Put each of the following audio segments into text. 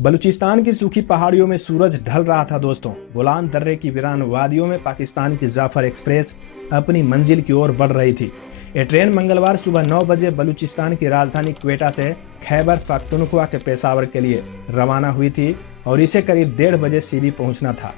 बलूचिस्तान की सूखी पहाड़ियों में सूरज ढल रहा था दोस्तों। गोलान दर्रे की वीरान वादियों में पाकिस्तान की जाफर एक्सप्रेस अपनी मंजिल की ओर बढ़ रही थी। ये ट्रेन मंगलवार सुबह 9 बजे बलूचिस्तान की राजधानी क्वेटा से खैबर पख्तूनख्वा के पेशावर के लिए रवाना हुई थी और इसे करीब 1:30 बजे सीबी पहुंचना था।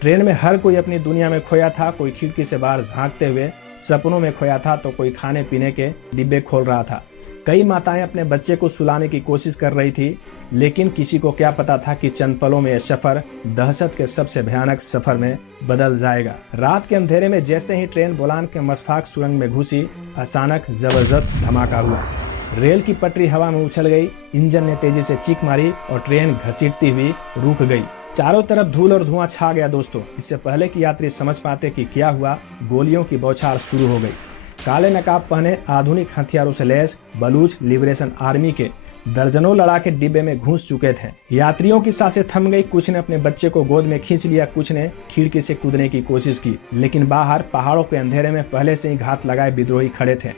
ट्रेन में हर कोई अपनी दुनिया में खोया था। कोई खिड़की से बाहर झांकते हुए सपनों में खोया था तो कोई खाने पीने के डिब्बे खोल रहा था। कई माताएं अपने बच्चे को सुलाने की कोशिश कर रही थी, लेकिन किसी को क्या पता था कि चंद पलों में यह सफर दहशत के सबसे भयानक सफर में बदल जाएगा। रात के अंधेरे में जैसे ही ट्रेन बोलान के मसफाक सुरंग में घुसी, अचानक जबरदस्त धमाका हुआ। रेल की पटरी हवा में उछल गई, इंजन ने तेजी से चीख मारी और ट्रेन घसीटती हुई रुक गई। चारों तरफ धूल और धुआं छा गया दोस्तों। इससे पहले कि यात्री समझ पाते कि क्या हुआ, गोलियों की बौछार शुरू हो गई। काले नकाब पहने आधुनिक हथियारों से लैस बलूच लिबरेशन आर्मी के दर्जनों लड़ाके डिब्बे में घुस चुके थे। यात्रियों की सांसें थम गई। कुछ ने अपने बच्चे को गोद में खींच लिया, कुछ ने खिड़की से कूदने की कोशिश की, लेकिन बाहर पहाड़ों के अंधेरे में पहले से ही घात लगाए विद्रोही खड़े थे।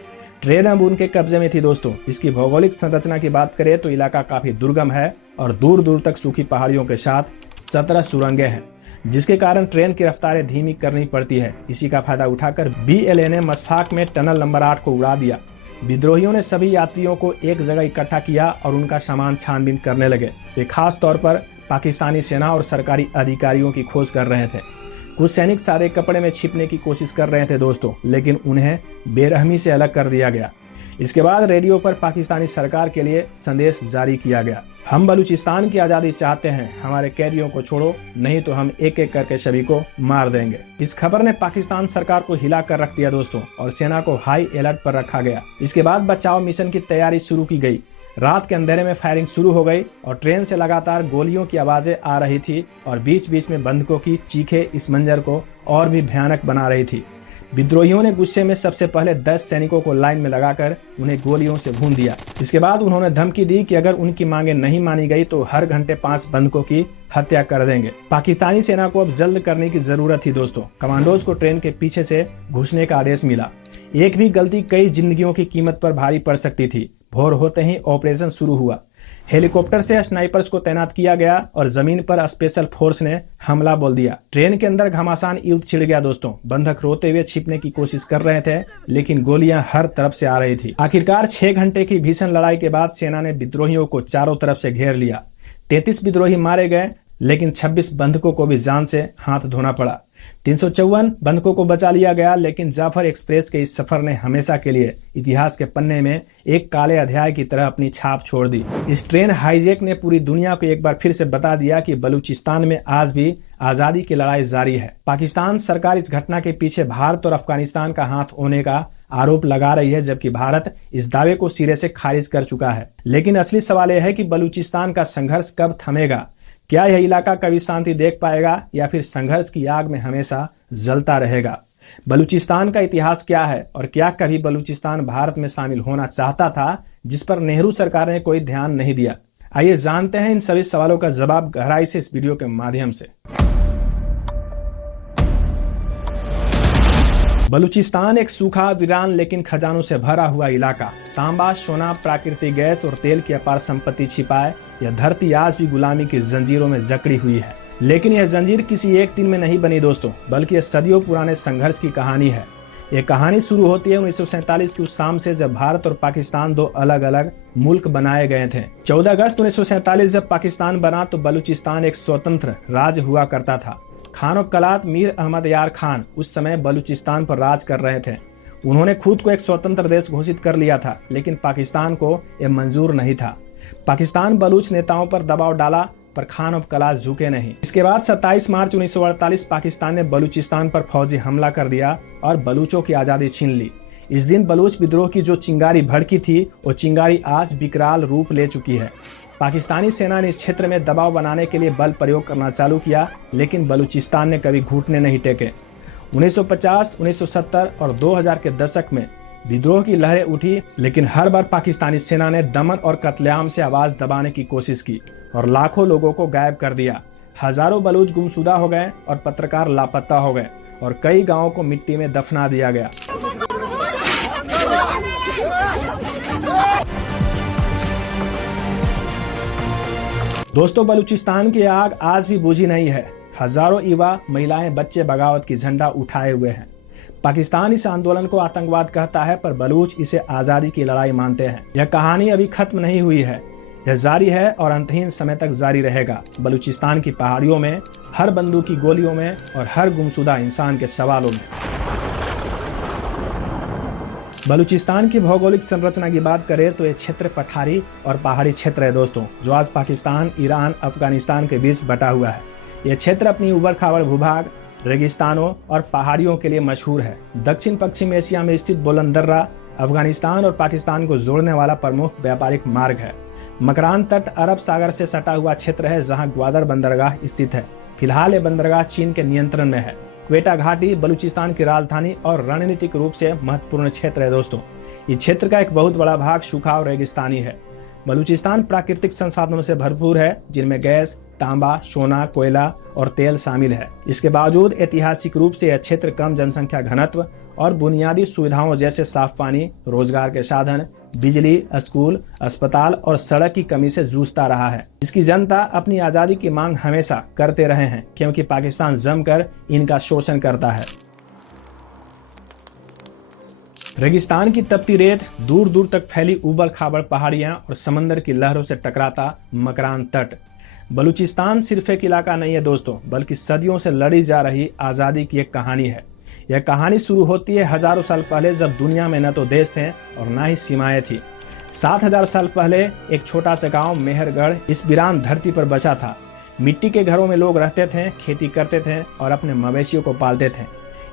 ट्रेन अब उनके कब्जे में थी दोस्तों। इसकी भौगोलिक संरचना की बात करें तो इलाका काफी दुर्गम है और दूर दूर तक सूखी पहाड़ियों के साथ 17 सुरंगें हैं, जिसके कारण ट्रेन की रफ्तारें धीमी करनी पड़ती है। इसी का फायदा उठाकर BLA ने मसफाक में टनल नंबर 8 को उड़ा दिया। विद्रोहियों ने सभी यात्रियों को एक जगह इकट्ठा किया और उनका सामान छानबीन करने लगे। वे खास तौर पर पाकिस्तानी सेना और सरकारी अधिकारियों की खोज कर रहे थे। कुछ सैनिक सादे कपड़े में छिपने की कोशिश कर रहे थे दोस्तों, लेकिन उन्हें बेरहमी से अलग कर दिया गया। इसके बाद रेडियो पर पाकिस्तानी सरकार के लिए संदेश जारी किया गया। हम बलूचिस्तान की आजादी चाहते हैं, हमारे कैदियों को छोड़ो, नहीं तो हम एक एक करके सभी को मार देंगे। इस खबर ने पाकिस्तान सरकार को हिला कर रख दिया दोस्तों और सेना को हाई अलर्ट पर रखा गया। इसके बाद बचाव मिशन की तैयारी शुरू की गई। रात के अंधेरे में फायरिंग शुरू हो गई और ट्रेन से लगातार गोलियों की आवाजें आ रही थी और बीच बीच में बंधकों की चीखें इस मंजर को और भी भयानक बना रही थी। विद्रोहियों ने गुस्से में सबसे पहले 10 सैनिकों को लाइन में लगाकर उन्हें गोलियों से भून दिया। इसके बाद उन्होंने धमकी दी कि अगर उनकी मांगे नहीं मानी गई तो हर घंटे 5 बंधकों की हत्या कर देंगे। पाकिस्तानी सेना को अब जल्द करने की जरूरत थी दोस्तों। कमांडोज को ट्रेन के पीछे से घुसने का आदेश मिला। एक भी गलती कई जिंदगियों की कीमत पर भारी पड़ सकती थी। भोर होते ही ऑपरेशन शुरू हुआ। हेलीकॉप्टर से स्नाइपर्स को तैनात किया गया और जमीन पर स्पेशल फोर्स ने हमला बोल दिया। ट्रेन के अंदर घमासान युद्ध छिड़ गया दोस्तों। बंधक रोते हुए छिपने की कोशिश कर रहे थे, लेकिन गोलियां हर तरफ से आ रही थी। आखिरकार 6 घंटे की भीषण लड़ाई के बाद सेना ने विद्रोहियों को चारों तरफ से घेर लिया। 33 विद्रोही मारे गए, लेकिन 26 बंधकों को भी जान से हाथ धोना पड़ा। 354 बंधकों को बचा लिया गया, लेकिन जाफर एक्सप्रेस के इस सफर ने हमेशा के लिए इतिहास के पन्ने में एक काले अध्याय की तरह अपनी छाप छोड़ दी। इस ट्रेन हाईजैक ने पूरी दुनिया को एक बार फिर से बता दिया कि बलूचिस्तान में आज भी आजादी की लड़ाई जारी है। पाकिस्तान सरकार इस घटना के पीछे भारत और अफगानिस्तान का हाथ होने का आरोप लगा रही है, जबकि भारत इस दावे को सिरे से खारिज कर चुका है। लेकिन असली सवाल यह है कि बलूचिस्तान का संघर्ष कब थमेगा? क्या यह इलाका कभी शांति देख पाएगा या फिर संघर्ष की आग में हमेशा जलता रहेगा? बलूचिस्तान का इतिहास क्या है और क्या कभी बलूचिस्तान भारत में शामिल होना चाहता था, जिस पर नेहरू सरकार ने कोई ध्यान नहीं दिया? आइए जानते हैं इन सभी सवालों का जवाब गहराई से इस वीडियो के माध्यम से। बलूचिस्तान एक सूखा, वीरान लेकिन खजानों से भरा हुआ इलाका। तांबा, सोना, प्राकृतिक गैस और तेल की अपार संपत्ति छिपाए यह धरती आज भी गुलामी की जंजीरों में जकड़ी हुई है। लेकिन यह जंजीर किसी एक दिन में नहीं बनी दोस्तों, बल्कि यह सदियों पुराने संघर्ष की कहानी है। यह कहानी शुरू होती है 1947 की उस शाम से, जब भारत और पाकिस्तान 2 अलग अलग मुल्क बनाए गए थे। 14 अगस्त 1947 जब पाकिस्तान बना तो बलूचिस्तान एक स्वतंत्र राज्य हुआ करता था। खान ऑफ कलात मीर अहमद यार खान उस समय बलूचिस्तान पर राज कर रहे थे। उन्होंने खुद को एक स्वतंत्र देश घोषित कर लिया था, लेकिन पाकिस्तान को यह मंजूर नहीं था। पाकिस्तान बलूच नेताओं पर दबाव डाला, पर खान ऑफ कलात झुके नहीं। इसके बाद 27 मार्च 1948 पाकिस्तान ने बलूचिस्तान पर फौजी हमला कर दिया और बलूचों की आजादी छीन ली। इस दिन बलूच विद्रोह की जो चिंगारी भड़की थी, वो चिंगारी आज विकराल रूप ले चुकी है। पाकिस्तानी सेना ने इस क्षेत्र में दबाव बनाने के लिए बल प्रयोग करना चालू किया, लेकिन बलूचिस्तान ने कभी घुटने नहीं टेके। 1950, 1970 और 2000 के दशक में विद्रोह की लहरें उठी, लेकिन हर बार पाकिस्तानी सेना ने दमन और कत्लेआम से आवाज दबाने की कोशिश की और लाखों लोगों को गायब कर दिया। हजारों बलूच गुमशुदा हो गए और पत्रकार लापता हो गए और कई गांवों को मिट्टी में दफना दिया गया। दोस्तों, बलूचिस्तान की आग आज भी बुझी नहीं है। हजारों युवा, महिलाएं, बच्चे बगावत की झंडा उठाए हुए हैं। पाकिस्तान इस आंदोलन को आतंकवाद कहता है, पर बलूच इसे आजादी की लड़ाई मानते हैं। यह कहानी अभी खत्म नहीं हुई है, यह जारी है और अंतहीन समय तक जारी रहेगा। बलूचिस्तान की पहाड़ियों में, हर बंदूक की गोलियों में और हर गुमशुदा इंसान के सवालों में। बलूचिस्तान की भौगोलिक संरचना की बात करें तो यह क्षेत्र पठारी और पहाड़ी क्षेत्र है दोस्तों, जो आज पाकिस्तान, ईरान, अफगानिस्तान के बीच बटा हुआ है। यह क्षेत्र अपनी उबड़ खाबड़ भूभाग, रेगिस्तानों और पहाड़ियों के लिए मशहूर है। दक्षिण पश्चिम एशिया में स्थित बोलन दर्रा अफगानिस्तान और पाकिस्तान को जोड़ने वाला प्रमुख व्यापारिक मार्ग है। मकरान तट अरब सागर से सटा हुआ क्षेत्र है, जहां ग्वादर बंदरगाह स्थित है। फिलहाल ये बंदरगाह चीन के नियंत्रण में है। क्वेटा घाटी बलूचिस्तान की राजधानी और रणनीतिक रूप से महत्वपूर्ण क्षेत्र है दोस्तों। इस क्षेत्र का एक बहुत बड़ा भाग सूखा और रेगिस्तानी है। बलूचिस्तान प्राकृतिक संसाधनों से भरपूर है, जिनमें गैस, तांबा, सोना, कोयला और तेल शामिल है। इसके बावजूद ऐतिहासिक रूप से यह क्षेत्र कम जनसंख्या घनत्व और बुनियादी सुविधाओं जैसे साफ पानी, रोजगार के साधन, बिजली, स्कूल, अस्पताल और सड़क की कमी से जूझता रहा है। इसकी जनता अपनी आजादी की मांग हमेशा करते रहे हैं, क्योंकि पाकिस्तान जमकर इनका शोषण करता है। रेगिस्तान की तपती रेत, दूर दूर तक फैली उबड़ खाबड़ पहाड़ियां और समंदर की लहरों से टकराता मकरान तट। बलूचिस्तान सिर्फ एक इलाका नहीं है दोस्तों, बल्कि सदियों से लड़ी जा रही आजादी की एक कहानी है। यह कहानी शुरू होती है हजारों साल पहले, जब दुनिया में न तो देश थे और न ही सीमाएं थी। 7000 साल पहले एक छोटा सा गांव मेहरगढ़ इस वीरान धरती पर बचा था। मिट्टी के घरों में लोग रहते थे, खेती करते थे और अपने मवेशियों को पालते थे।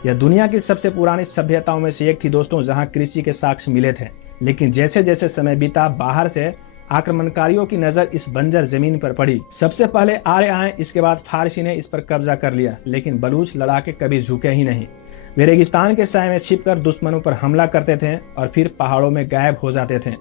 यह दुनिया की सबसे पुरानी सभ्यताओं में से एक थी दोस्तों, जहां कृषि के साक्ष्य मिले थे। लेकिन जैसे जैसे समय बीता, बाहर से आक्रमणकारियों की नजर इस बंजर जमीन पर पड़ी। सबसे पहले आर्य आए, इसके बाद फारसी ने इस पर कब्जा कर लिया, लेकिन बलूच लड़ाके कभी झुके ही नहीं। वे रेगिस्तान के साए में छिपकर दुश्मनों पर हमला करते थे और फिर पहाड़ों में गायब हो जाते थे।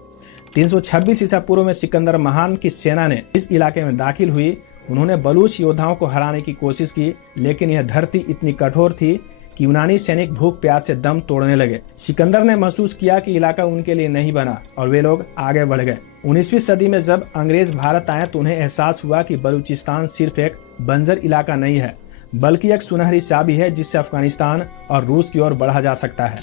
326 ईसा पूर्व में सिकंदर महान की सेना ने इस इलाके में दाखिल हुई। उन्होंने बलूच योद्धाओं को हराने की कोशिश की, लेकिन यह धरती इतनी कठोर थी कि यूनानी सैनिक भूख प्यास से दम तोड़ने लगे। सिकंदर ने महसूस किया कि इलाका उनके लिए नहीं बना और वे लोग आगे बढ़ गए। 19वीं सदी में जब अंग्रेज भारत आए तो उन्हें एहसास हुआ कि बलूचिस्तान सिर्फ एक बंजर इलाका नहीं है, बल्कि एक सुनहरी चाबी है जिससे अफगानिस्तान और रूस की ओर बढ़ा जा सकता है।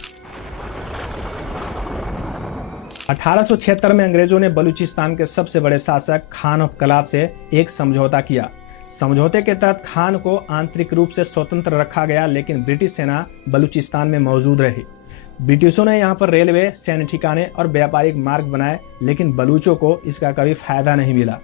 1876 में अंग्रेजों ने बलूचिस्तान के सबसे बड़े शासक खान ऑफ कलात से एक समझौता किया। समझौते के तहत खान को आंतरिक रूप से स्वतंत्र रखा गया, लेकिन ब्रिटिश सेना बलूचिस्तान में मौजूद रही। ब्रिटिशों ने यहाँ पर रेलवे, सैन्य ठिकाने और व्यापारिक मार्ग बनाए, लेकिन बलूचों को इसका कभी फायदा नहीं मिला।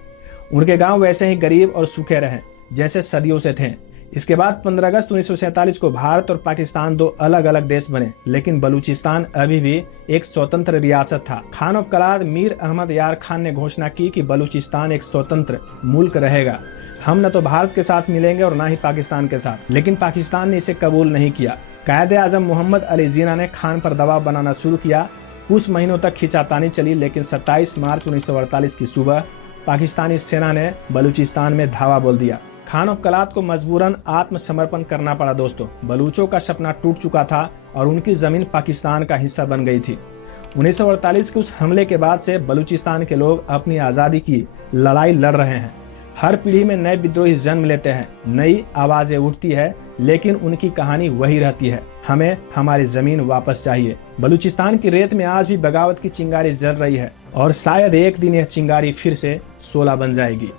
उनके गांव वैसे ही गरीब और सूखे रहे जैसे सदियों से थे। इसके बाद 15 अगस्त 1947 को भारत और पाकिस्तान दो अलग अलग देश बने, लेकिन बलूचिस्तान अभी भी एक स्वतंत्र रियासत था। खान ऑफ कलात मीर अहमद यार खान ने घोषणा की कि बलूचिस्तान एक स्वतंत्र मुल्क रहेगा। हम न तो भारत के साथ मिलेंगे और न ही पाकिस्तान के साथ। लेकिन पाकिस्तान ने इसे कबूल नहीं किया। कायदे-आज़म मोहम्मद अली जिन्ना ने खान पर दबाव बनाना शुरू किया। कुछ महीनों तक खींचातानी चली, लेकिन 27 मार्च 1948 की सुबह पाकिस्तानी सेना ने बलूचिस्तान में धावा बोल दिया। खान ऑफ कलात को मजबूरन आत्मसमर्पण करना पड़ा दोस्तों। बलूचों का सपना टूट चुका था और उनकी जमीन पाकिस्तान का हिस्सा बन गई थी। 1948 के उस हमले के बाद से बलूचिस्तान के लोग अपनी आज़ादी की लड़ाई लड़ रहे हैं। हर पीढ़ी में नए विद्रोही जन्म लेते हैं, नई आवाजें उठती है, लेकिन उनकी कहानी वही रहती है। हमें हमारी जमीन वापस चाहिए। बलूचिस्तान की रेत में आज भी बगावत की चिंगारी जल रही है और शायद एक दिन यह चिंगारी फिर से शोला बन जाएगी।